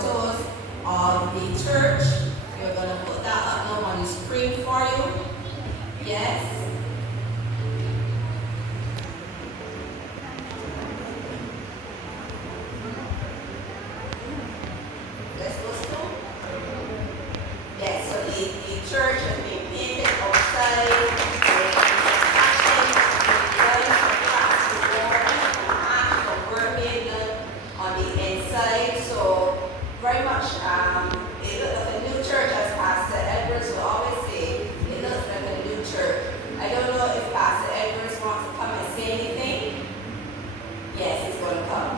photos of the church. We're going to put that up now on the screen for you. Yes. Let's go through. Yes, so the church has been painted outside. Very much, it looks like a new church, as Pastor Edwards will always say. It looks like a new church. I don't know if Pastor Edwards wants to come and say anything. Yes, he's going to come.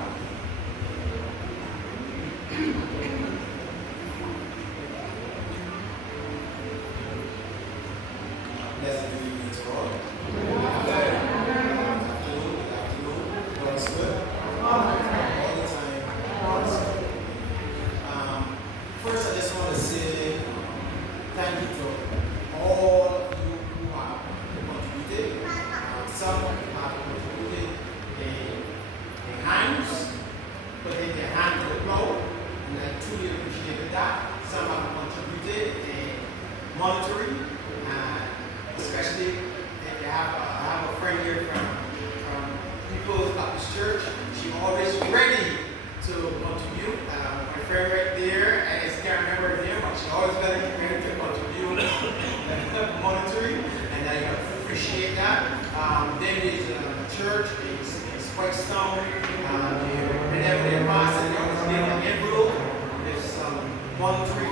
Blessed be you to all. Good afternoon. God's good. All the time. God's good. First, I just want to say thank you to all of you who have contributed. Some have contributed in hands, putting their hand to the plow, and I truly appreciated that. Some have contributed in monetary, especially I have a friend here from People's Baptist Church. She's always ready to contribute. My friend right there, I just can't remember her name, but she always ready to contribute monetary, and I appreciate that. Then there's a church in Whitestone. Whenever they pass, they always give an envelope. There's some monetary